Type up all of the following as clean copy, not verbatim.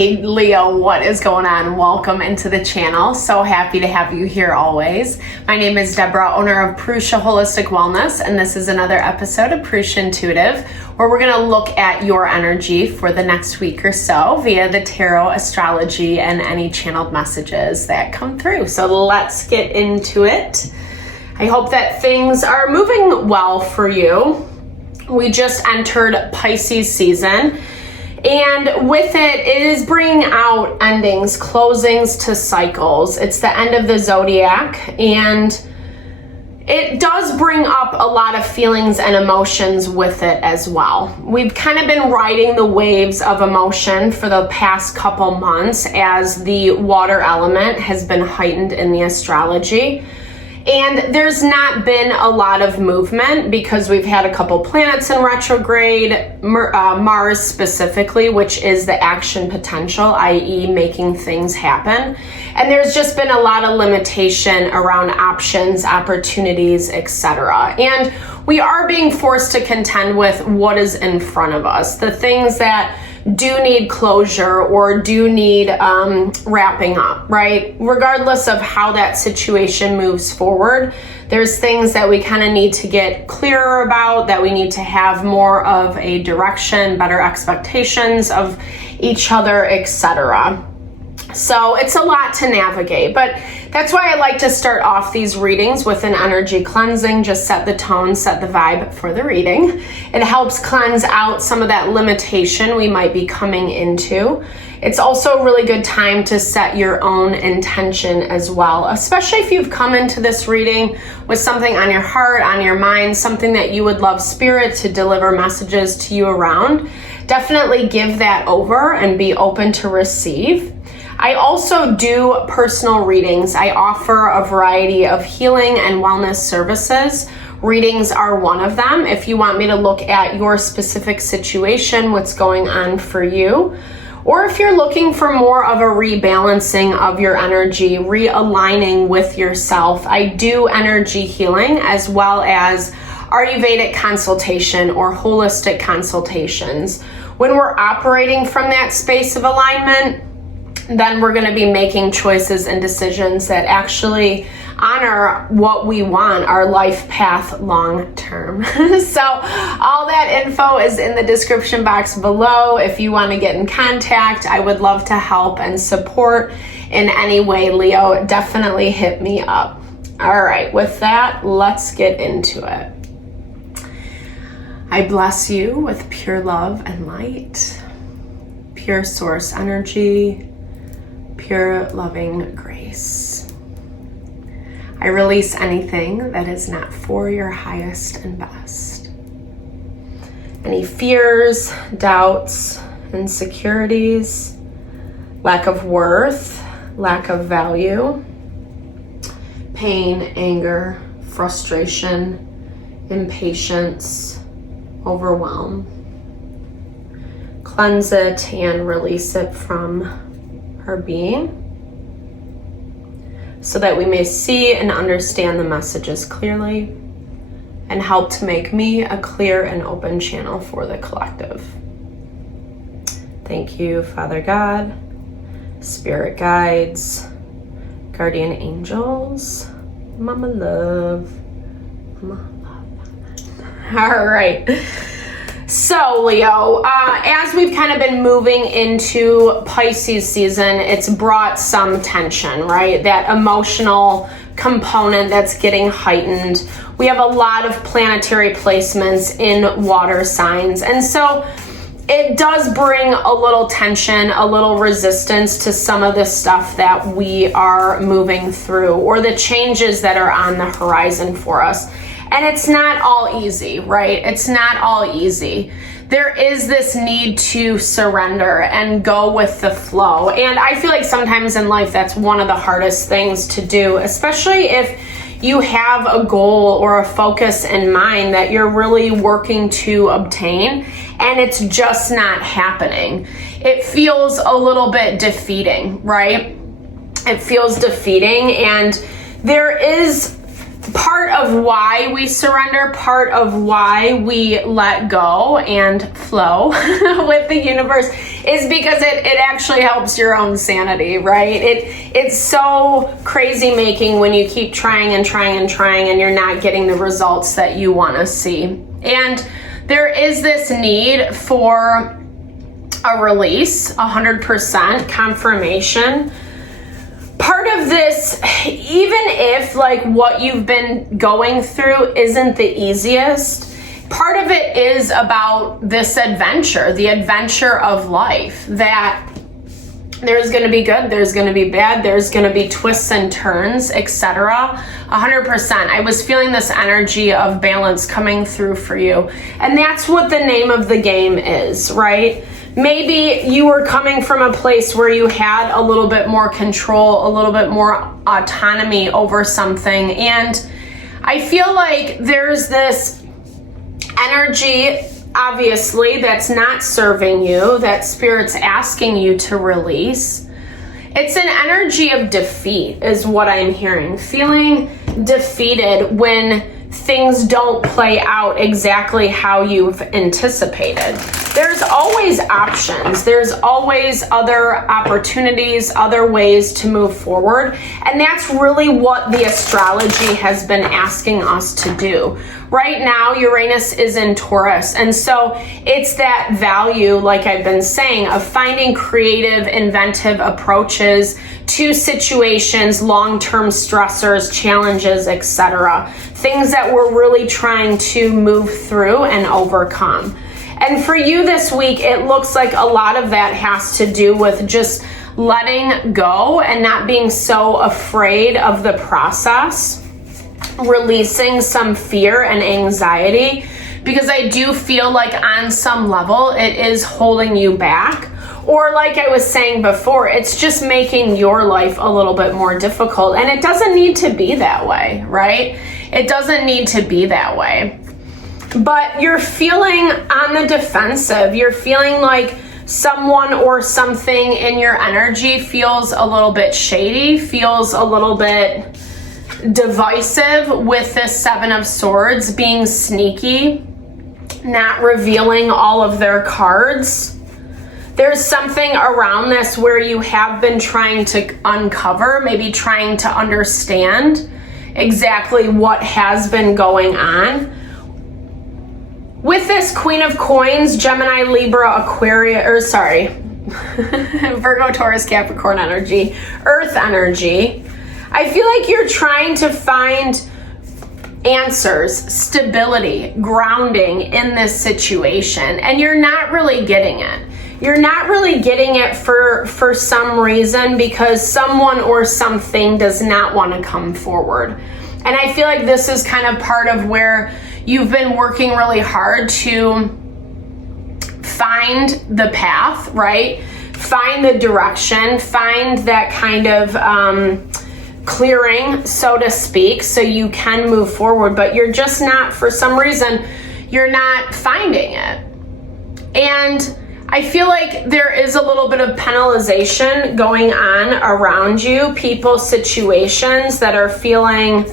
Hey Leo, what is going on? Welcome into the channel. So happy to have you here always. My name is Deborah, owner of Purusha Holistic Wellness, and this is another episode of Purusha Intuitive, where we're going to look at your energy for the next week or so via the tarot, astrology, and any channeled messages that come through. So let's get into it. I hope that things are moving well for you. We just entered Pisces season. And with it is bringing out endings, closings to cycles. It's the end of the zodiac, and it does bring up a lot of feelings and emotions with it as well. We've kind of been riding the waves of emotion for the past couple months as the water element has been heightened in the astrology. And there's not been a lot of movement because we've had a couple planets in retrograde, Mars specifically, which is the action potential, i.e. making things happen. And there's just been a lot of limitation around options, opportunities, etc. And we are being forced to contend with what is in front of us, the things that do need closure or do need wrapping up, right? Regardless of how that situation moves forward, there's things that we kind of need to get clearer about, that we need to have more of a direction, better expectations of each other, etc. So it's a lot to navigate, but that's why I like to start off these readings with an energy cleansing, just set the tone, set the vibe for the reading. It helps cleanse out some of that limitation we might be coming into. It's also a really good time to set your own intention as well, especially if you've come into this reading with something on your heart, on your mind, something that you would love Spirit to deliver messages to you around. Definitely give that over and be open to receive. I also do personal readings. I offer a variety of healing and wellness services. Readings are one of them. If you want me to look at your specific situation, what's going on for you, or if you're looking for more of a rebalancing of your energy, realigning with yourself, I do energy healing as well as Ayurvedic consultation or holistic consultations. When we're operating from that space of alignment, then we're going to be making choices and decisions that actually honor what we want, our life path long term. So all that info is in the description box below. If you want to get in contact, I would love to help and support in any way, Leo. Definitely hit me up. All right, with that, let's get into it. I bless you with pure love and light, pure source energy, pure loving grace. I release anything that is not for your highest and best. Any fears, doubts, insecurities, lack of worth, lack of value, pain, anger, frustration, impatience, overwhelm. Cleanse it and release it from our being so that we may see and understand the messages clearly and help to make me a clear and open channel for the collective. Thank you, Father God, Spirit guides, guardian angels, Mama Love. All right. So Leo, as we've kind of been moving into Pisces season, it's brought some tension, right? That emotional component that's getting heightened. We have a lot of planetary placements in water signs. And so it does bring a little tension, a little resistance to some of the stuff that we are moving through or the changes that are on the horizon for us. And it's not all easy, right? It's not all easy. There is this need to surrender and go with the flow. And I feel like sometimes in life, that's one of the hardest things to do, especially if you have a goal or a focus in mind that you're really working to obtain and it's just not happening. It feels a little bit defeating, right? It feels defeating, and there is part of why we surrender, part of why we let go and flow with the universe is because it actually helps your own sanity, right? It's so crazy making when you keep trying and trying and trying and you're not getting the results that you want to see. And there is this need for a release, 100% confirmation. Part of this, even if like what you've been going through isn't the easiest, part of it is about this adventure, the adventure of life, that there's going to be good, there's going to be bad, there's going to be twists and turns, etc. 100%. I was feeling this energy of balance coming through for you. And that's what the name of the game is, right? Maybe you were coming from a place where you had a little bit more control, a little bit more autonomy over something. And I feel like there's this energy, obviously, that's not serving you, that Spirit's asking you to release. It's an energy of defeat is what I'm hearing. Feeling defeated when things don't play out exactly how you've anticipated. There's always options. There's always other opportunities, other ways to move forward. And that's really what the astrology has been asking us to do. Right now, Uranus is in Taurus. And so it's that value, like I've been saying, of finding creative, inventive approaches to situations, long-term stressors, challenges, etc. Things that we're really trying to move through and overcome. And for you this week, it looks like a lot of that has to do with just letting go and not being so afraid of the process, releasing some fear and anxiety, because I do feel like on some level it is holding you back. Or like I was saying before, it's just making your life a little bit more difficult. And it doesn't need to be that way, right? It doesn't need to be that way. But you're feeling on the defensive. You're feeling like someone or something in your energy feels a little bit shady, feels a little bit divisive with this Seven of Swords, being sneaky, not revealing all of their cards. There's something around this where you have been trying to uncover, maybe trying to understand exactly what has been going on. With this Queen of Coins, Gemini, Libra, Virgo, Taurus, Capricorn energy, Earth energy, I feel like you're trying to find answers, stability, grounding in this situation, and you're not really getting it. You're not really getting it for some reason, because someone or something does not want to come forward. And I feel like this is kind of part of where you've been working really hard to find the path, right? Find the direction, find that kind of clearing, so to speak, so you can move forward, but you're just not, for some reason, you're not finding it. And I feel like there is a little bit of penalization going on around you, people, situations that are feeling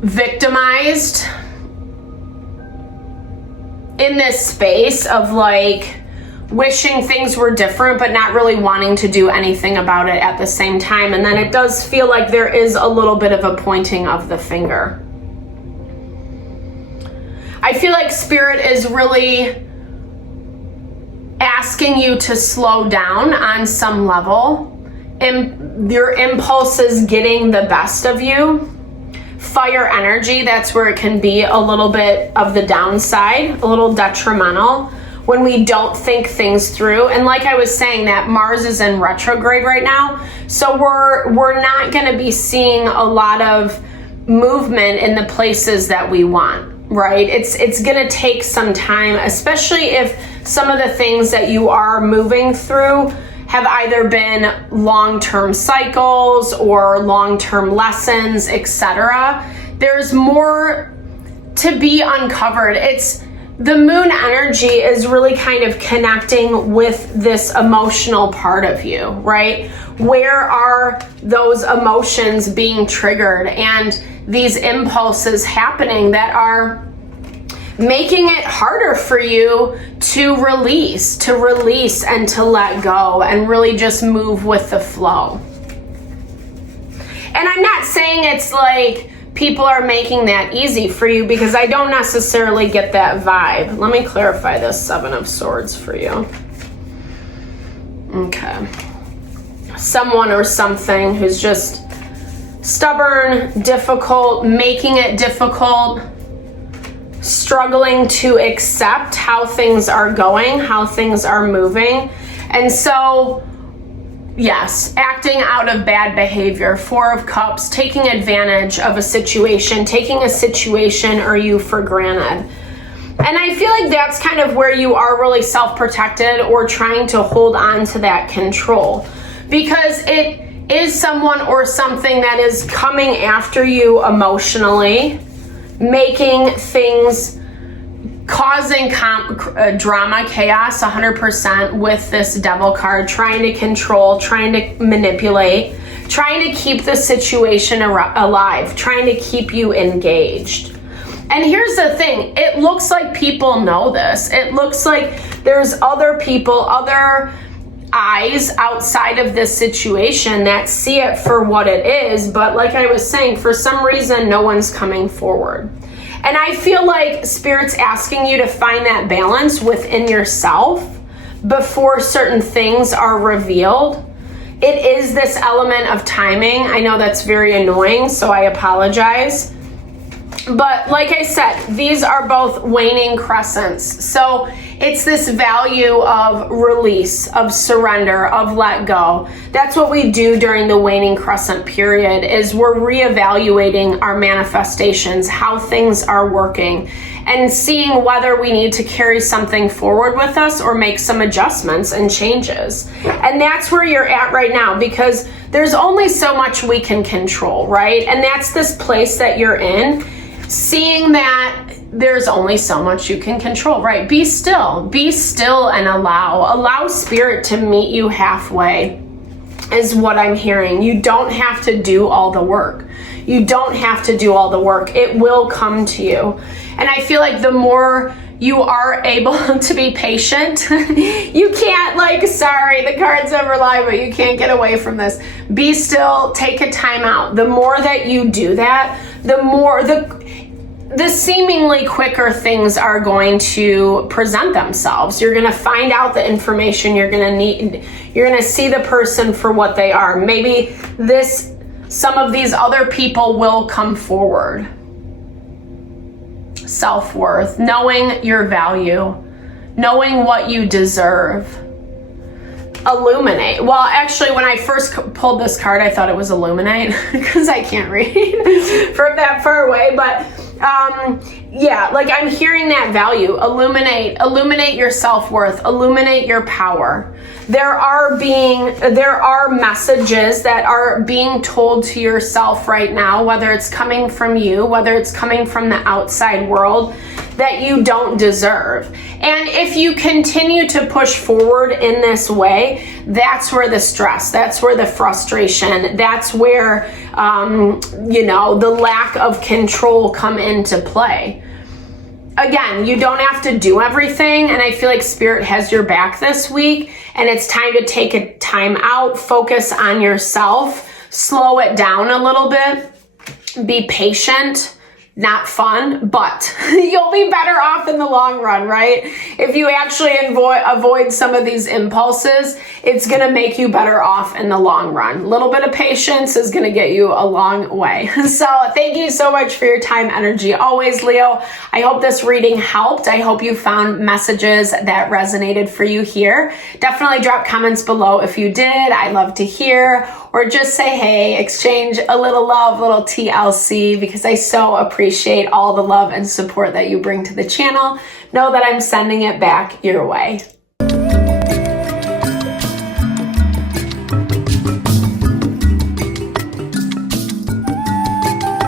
victimized in this space of like wishing things were different, but not really wanting to do anything about it at the same time. And then it does feel like there is a little bit of a pointing of the finger. I feel like Spirit is really asking you to slow down on some level. Your impulse is getting the best of you. Fire energy, that's where it can be a little bit of the downside, a little detrimental when we don't think things through. And like I was saying, that Mars is in retrograde right now, so we're not going to be seeing a lot of movement in the places that we want, right? It's going to take some time, especially if some of the things that you are moving through have either been long-term cycles or long-term lessons, etc. There's more to be uncovered. It's the moon energy is really kind of connecting with this emotional part of you, right? Where are those emotions being triggered? And these impulses happening that are making it harder for you to release and to let go and really just move with the flow. And I'm not saying it's like people are making that easy for you, because I don't necessarily get that vibe. Let me clarify this Seven of Swords for you. Okay. Someone or something who's just stubborn, difficult, making it difficult, struggling to accept how things are going, how things are moving. And so, yes, acting out of bad behavior. Four of Cups, taking advantage of a situation, taking a situation or you for granted. And I feel like that's kind of where you are really self-protected or trying to hold on to that control, because it is someone or something that is coming after you emotionally, making things, causing drama, chaos 100% with this Devil card, trying to control, trying to manipulate, trying to keep the situation alive, trying to keep you engaged. And here's the thing, it looks like people know this. It looks like there's other people, other eyes outside of this situation that see it for what it is. But like I was saying, for some reason, no one's coming forward. And I feel like Spirit's asking you to find that balance within yourself before certain things are revealed. It is this element of timing. I know that's very annoying, so I apologize. But like I said, these are both waning crescents. So it's this value of release, of surrender, of let go. That's what we do during the waning crescent period, is we're reevaluating our manifestations, how things are working, and seeing whether we need to carry something forward with us or make some adjustments and changes. And that's where you're at right now, because there's only so much we can control, right? And that's this place that you're in, seeing that there's only so much you can control, right? Be still and allow Spirit to meet you halfway is what I'm hearing. You don't have to do all the work. You don't have to do all the work. It will come to you. And I feel like the more you are able to be patient, you can't sorry, the cards never lie, but you can't get away from this. Be still, take a time out. The more that you do that, the more the seemingly quicker things are going to present themselves. You're going to find out the information you're going to need. You're going to see the person for what they are. Maybe some of these other people will come forward. Self-worth, knowing your value, knowing what you deserve. Illuminate. Well, actually, when I first pulled this card, I thought it was illuminate, because I can't read from that far away. But yeah, I'm hearing that value. Illuminate your self-worth, illuminate your power. There are messages that are being told to yourself right now, whether it's coming from you, whether it's coming from the outside world, that you don't deserve. And if you continue to push forward in this way, that's where the stress, that's where the frustration, that's where, the lack of control come into play. Again, you don't have to do everything, and I feel like Spirit has your back this week, and it's time to take a time out, focus on yourself, slow it down a little bit, be patient. Not fun, but you'll be better off in the long run, right? If you actually avoid some of these impulses, it's going to make you better off in the long run. A little bit of patience is going to get you a long way. So thank you so much for your time, energy. Always, Leo. I hope this reading helped. I hope you found messages that resonated for you here. Definitely drop comments below if you did. I'd love to hear. Or just say, hey, exchange a little love, little TLC, because I so appreciate all the love and support that you bring to the channel. Know that I'm sending it back your way.